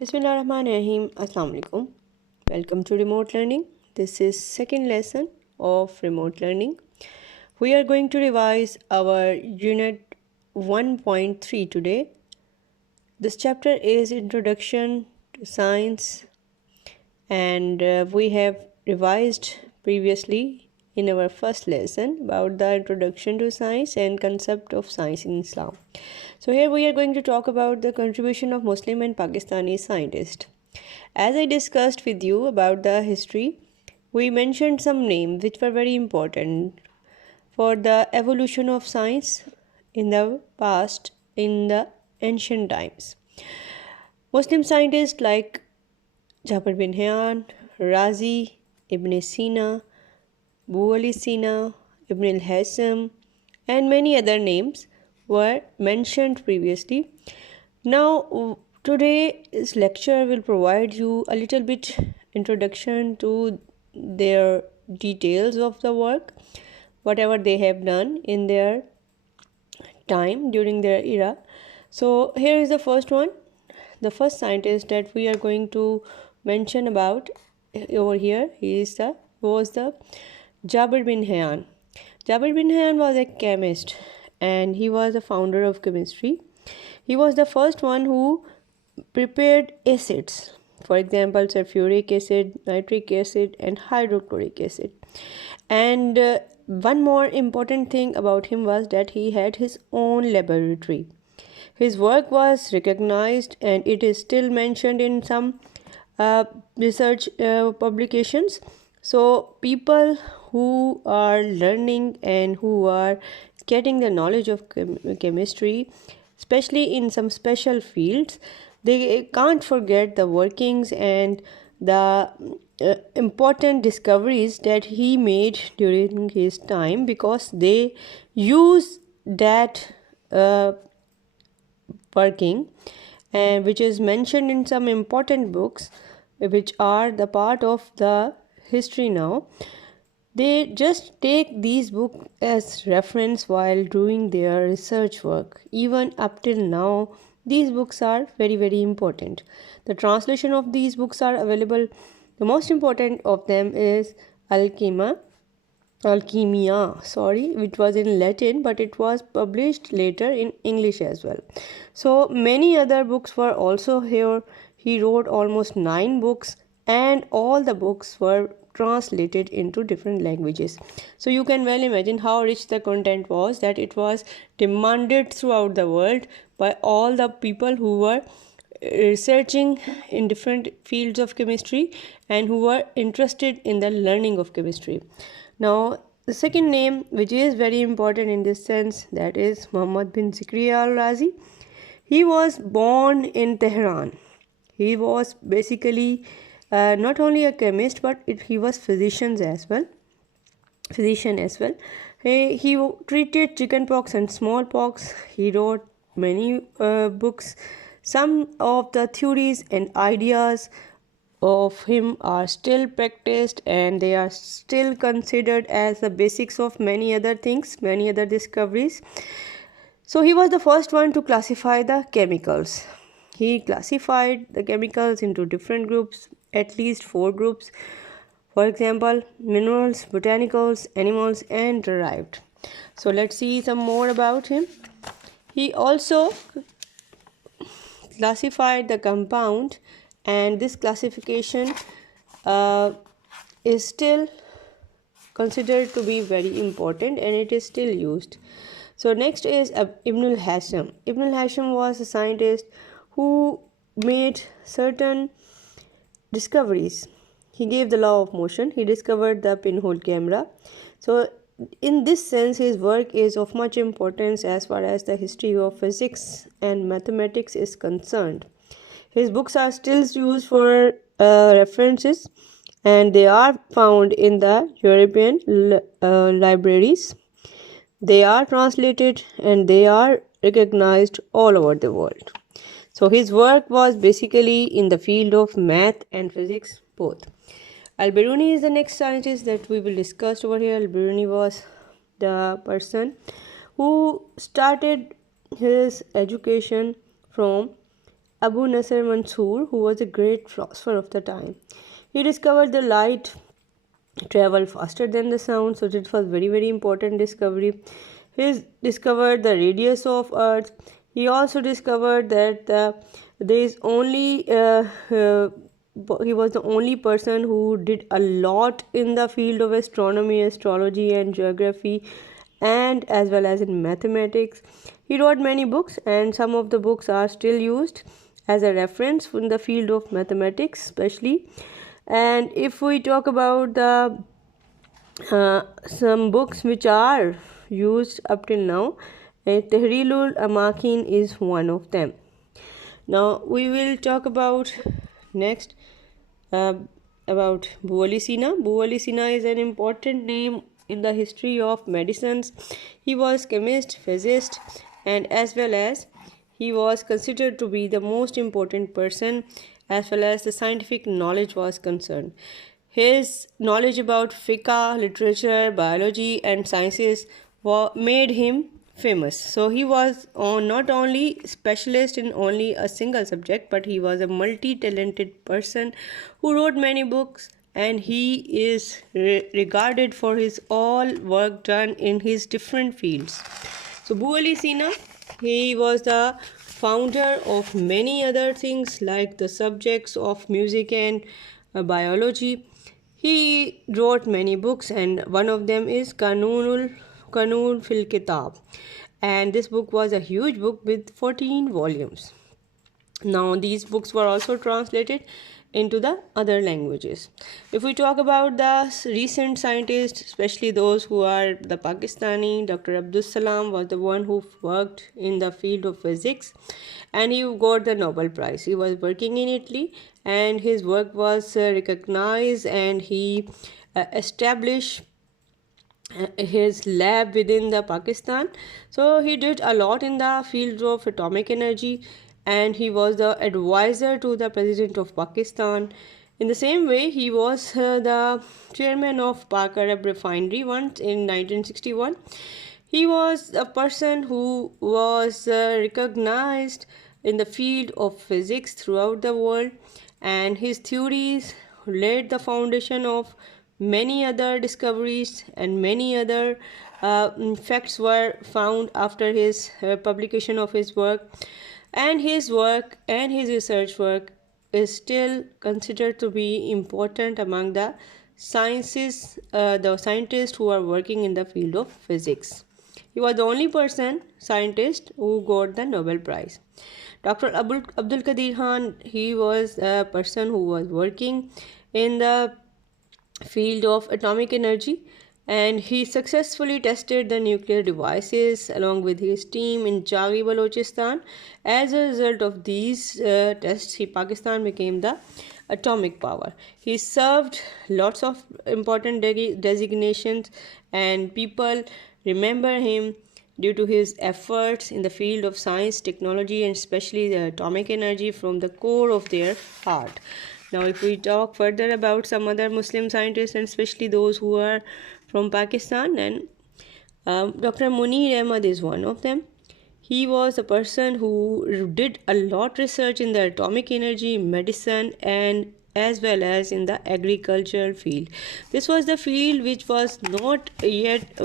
Bismillahirrahmanirrahim. Assalamu alaikum. Welcome to remote learning. This is second lesson of remote learning. We are going to revise our unit 1.3 today. This chapter is Introduction to Science, and we have revised previously in our first lesson about the introduction to science and concept of science in Islam. So here we are going to talk about the contribution of Muslim and Pakistani scientists. As I discussed with you about the history, we mentioned some names which were very important for the evolution of science in the past, in the ancient times. Muslim scientists like Jabir bin Hayyan, Razi, Ibn Sina, Bu Ali Sina, Ibn al-Haytham, and many other names were mentioned previously. Now, today's lecture will provide you a little bit introduction to their details of the work, whatever they have done in their time during their era. So here is the first one. The first scientist that we are going to mention about over here was the Jabir bin Hayyan. Jabir bin Hayyan was a chemist and he was the founder of chemistry. He was the first one who prepared acids, for example, sulfuric acid, nitric acid, and hydrochloric acid. And one more important thing about him was that he had his own laboratory. His work was recognized and it is still mentioned in some research publications. So, people who are learning and who are getting the knowledge of chemistry, especially in some special fields, they can't forget the workings and the important discoveries that he made during his time, because they use that working, and which is mentioned in some important books which are the part of the history now. They just take these books as reference while doing their research work. Even up till now, these books are very important. The translation of these books are available. The most important of them is Alchemia, which was in Latin, but it was published later in English as well. So many other books were also here. He wrote almost 9 books, and all the books were translated into different languages. So you can well imagine how rich the content was, that it was demanded throughout the world by all the people who were researching in different fields of chemistry and who were interested in the learning of chemistry. Now, the second name, which is very important in this sense, that is Muhammad bin Zakaria al-Razi. He was born in Tehran. He was basically not only a chemist, but he was physician as well. He treated chickenpox and smallpox. He wrote many books. Some of the theories and ideas of him are still practiced, and they are still considered as the basics of many other things, many other discoveries. So he was the first one to classify the chemicals. He classified the chemicals into different groups, at least 4 groups. For example, minerals, botanicals, animals, and derived. So let's see some more about him. He also classified the compound, and this classification is still considered to be very important, and it is still used. So next is Ibn al-Haytham. Ibn al-Haytham was a scientist who made certain discoveries. He gave the law of motion. He discovered the pinhole camera. So in this sense, his work is of much importance as far as the history of physics and mathematics is concerned. His books are still used for references, and they are found in the European libraries. They are translated and they are recognized all over the world. So his work was basically in the field of math and physics both. Al-Biruni is the next scientist that we will discuss over here. Al-Biruni was the person who started his education from Abu Nasr Mansour, who was a great philosopher of the time. He discovered the light travel faster than the sound, so it was very important discovery. He discovered the radius of earth. He also discovered that there is only he was the only person who did a lot in the field of astronomy, astrology and geography, and as well as in mathematics. He wrote many books, and some of the books are still used as a reference in the field of mathematics especially. And if we talk about the some books which are used up till now, Tehreelul Amakin is one of them. Now we will talk about next uh, about Buwali Sina. Buwali Sina is an important name in the history of medicines. He was chemist, physicist, and as well as he was considered to be the most important person as well as the scientific knowledge was concerned. His knowledge about fiqh, literature, biology, and sciences made him famous. So he was not only specialist in only a single subject, but he was a multi-talented person who wrote many books, and he is regarded for his all work done in his different fields. So Buwali Sina, he was the founder of many other things like the subjects of music and biology. He wrote many books, and one of them is Kanun fil Kitab, and this book was a huge book with 14 volumes. Now these books were also translated into the other languages. If we talk about the recent scientists, especially those who are the Pakistani, Dr. Abdul Salam was the one who worked in the field of physics, and he got the Nobel Prize. He was working in Italy, and his work was recognized, and he established his lab within the Pakistan. So he did a lot in the field of atomic energy, and he was the advisor to the president of Pakistan. In the same way, he was the chairman of Pak Arab Refinery once in 1961. He was a person who was recognized in the field of physics throughout the world, and his theories laid the foundation of many other discoveries, and many other facts were found after his publication of his work. And his work and his research work is still considered to be important among the sciences, the scientists who are working in the field of physics. He was the only person, scientist, who got the Nobel Prize. Dr. Abdul Qadir Khan, he was a person who was working in the field of atomic energy, and he successfully tested the nuclear devices along with his team in Chagi, Balochistan. As a result of these tests, Pakistan became the atomic power. He served lots of important designations, and people remember him due to his efforts in the field of science, technology, and especially the atomic energy from the core of their heart. Now, if we talk further about some other Muslim scientists, and especially those who are from Pakistan, then Dr. Munir Ahmad is one of them. He was a person who did a lot research in the atomic energy, medicine, and as well as in the agricultural field. This was the field which was not yet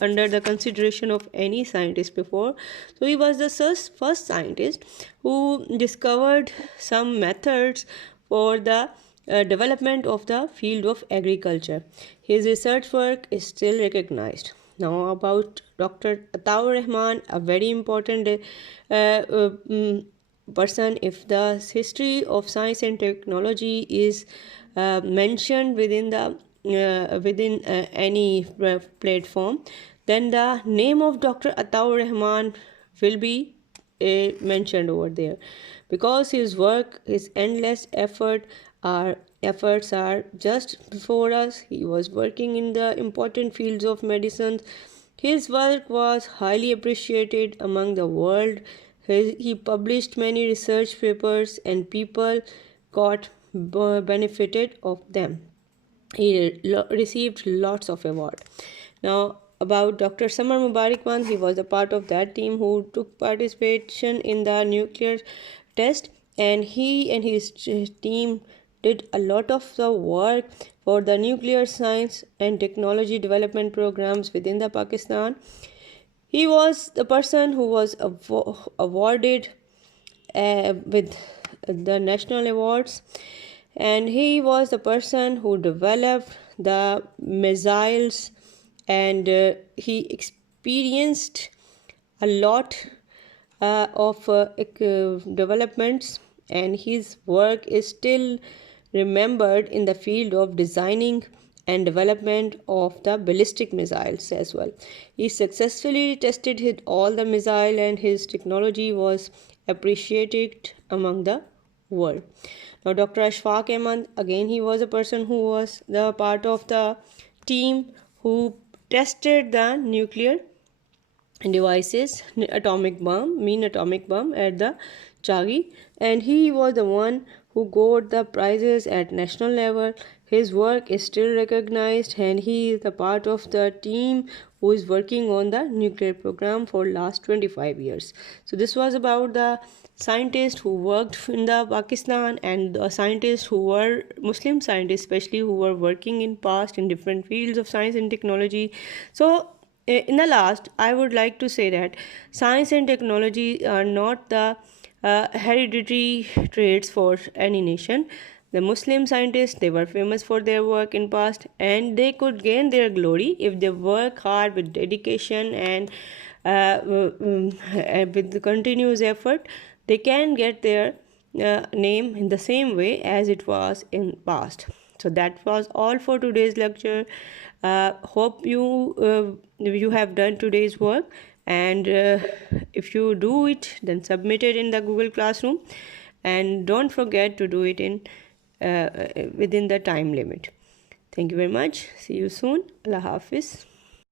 under the consideration of any scientist before. So he was the first scientist who discovered some methods for the development of the field of agriculture. His research work is still recognized. Now about Dr. Ataur Rahman, a very important person. If the history of science and technology is mentioned within the within any platform, then the name of Dr. Ataur Rahman will be mentioned over there, because his work, his endless efforts are just before us. He was working in the important fields of medicine. His work was highly appreciated among the world. He published many research papers, and people got benefited of them. He received lots of awards. Now, about Dr. Samar Mubarakwan. He was a part of that team who took participation in the nuclear test, and he and his team did a lot of the work for the nuclear science and technology development programs within the Pakistan. He was the person who was awarded with the national awards, and he was the person who developed the missiles, and he experienced a lot of developments, and his work is still remembered in the field of designing and development of the ballistic missiles as well. He successfully tested all the missile, and his technology was appreciated among the world. Now, Dr. Ashfaq Ahmad, again, he was a person who was the part of the team who tested the nuclear devices, atomic bomb at the Chagi, and he was the one who got the prizes at national level. His work is still recognized, and he is the part of the team who is working on the nuclear program for last 25 years. So this was about the scientists who worked in the Pakistan, and the scientists who were Muslim scientists, especially who were working in past in different fields of science and technology. So in the last, I would like to say that science and technology are not the hereditary traits for any nation. The Muslim scientists, they were famous for their work in past, and they could gain their glory if they work hard with dedication and with the continuous effort. They can get their name in the same way as it was in past. So that was all for today's lecture. Hope you have done today's work, and if you do it, then submit it in the Google Classroom, and don't forget to do it in within the time limit. Thank you very much. See you soon. Allah Hafiz.